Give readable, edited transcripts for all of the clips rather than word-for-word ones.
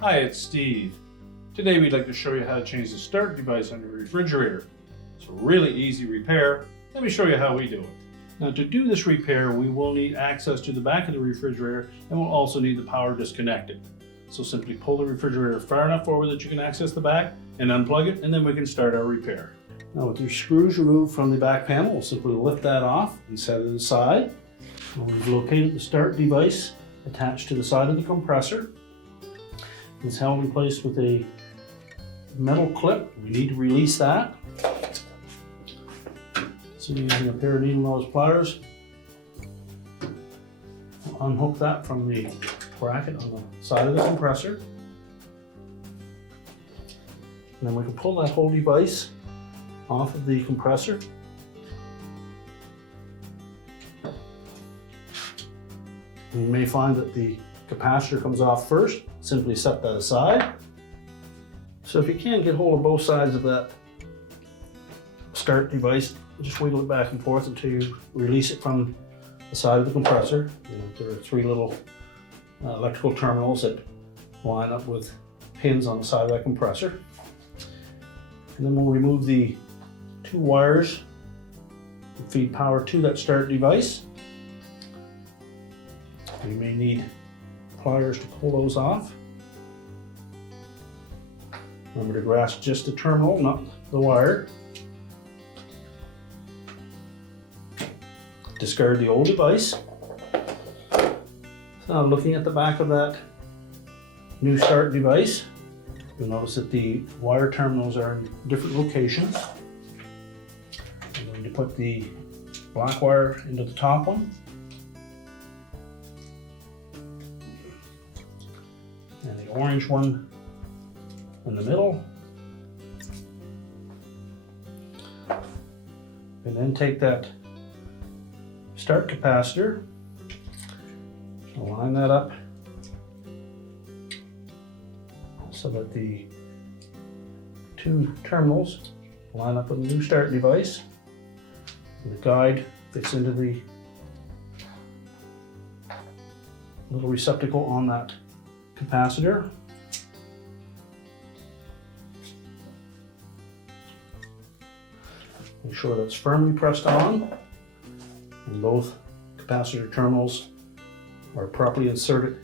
Hi, it's Steve. Today we'd like to show you how to change the start device on your refrigerator. It's a really easy repair. Let me show you how we do it. Now, to do this repair, we will need access to the back of the refrigerator, and we'll also need the power disconnected. So simply pull the refrigerator far enough forward that you can access the back and unplug it, and then we can start our repair. Now, with your screws removed from the back panel, we'll simply lift that off and set it aside. And we've located the start device attached to the side of the compressor. It's held in place with a metal clip. We need to release that. So using a pair of needle nose pliers, we'll unhook that from the bracket on the side of the compressor. And then we can pull that whole device off of the compressor. You may find that the capacitor comes off first. Simply set that aside. So if you can get hold of both sides of that start device, just wiggle it back and forth until you release it from the side of the compressor. There are three little electrical terminals that line up with pins on the side of that compressor. And then we'll remove the two wires that feed power to that start device. You may need pliers to pull those off. Remember to grasp just the terminal, not the wire. Discard the old device. So looking at the back of that new start device, you'll notice that the wire terminals are in different locations. I'm going to put the black wire into the top one. And the orange one in the middle. And then take that start capacitor, line that up so that the two terminals line up with the new start device. And the guide fits into the little receptacle on that capacitor. Make sure that's firmly pressed on and both capacitor terminals are properly inserted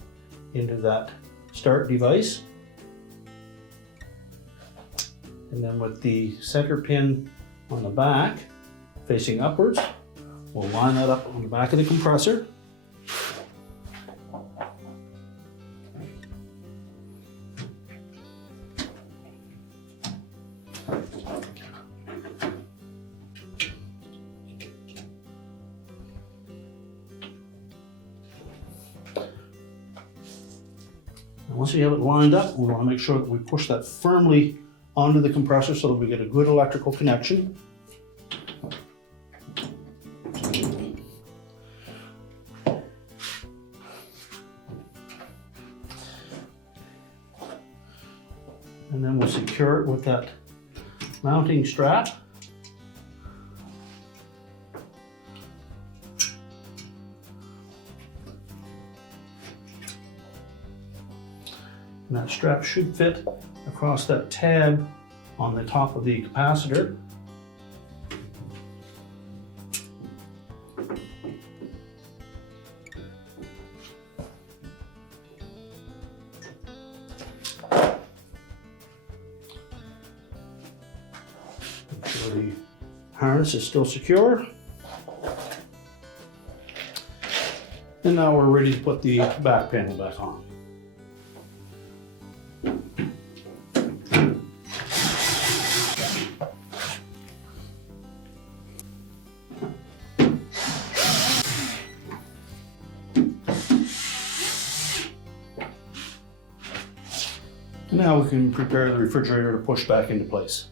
into that start device. And then with the center pin on the back facing upwards, we'll line that up on the back of the compressor. Once you have it lined up, we want to make sure that we push that firmly onto the compressor so that we get a good electrical connection. And then we'll secure it with that mounting strap. And that strap should fit across that tab on the top of the capacitor. Make sure the harness is still secure. And now we're ready to put the back panel back on. Now we can prepare the refrigerator to push back into place.